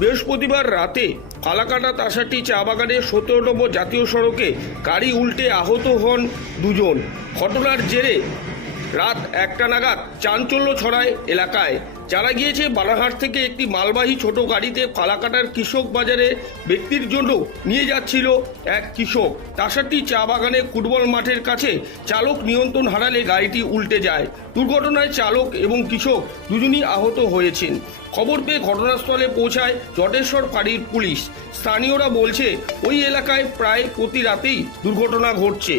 বৃহস্পতিবার রাতে কালাকাটা তাসাটি চা বাগানে সতেরো নম্বর জাতীয় সড়কে গাড়ি উল্টে আহত হন দুজন। ঘটনার জেরে রাত একটা নাগাদ চাঞ্চল্য ছড়ায় এলাকায়। জানা গিয়েছে বানারহাট থেকে একটি মালবাহী ছোট গাড়িতে ফালাকাটার কৃষক বাজারে ব্যক্তির জন্য নিয়ে যাচ্ছিল এক কৃষক। তাসাটি চা বাগানে ফুটবল মাঠের কাছে চালক নিয়ন্ত্রণ হারালে গাড়িটি উল্টে যায়। দুর্ঘটনায় চালক এবং কৃষক দুজনই আহত হয়েছেন। খবর পেয়ে ঘটনাস্থলে পৌঁছায় জটেশ্বর ফাঁড়ির পুলিশ। স্থানীয়রা বলছে, ওই এলাকায় প্রায় প্রতি রাতেই দুর্ঘটনা ঘটছে।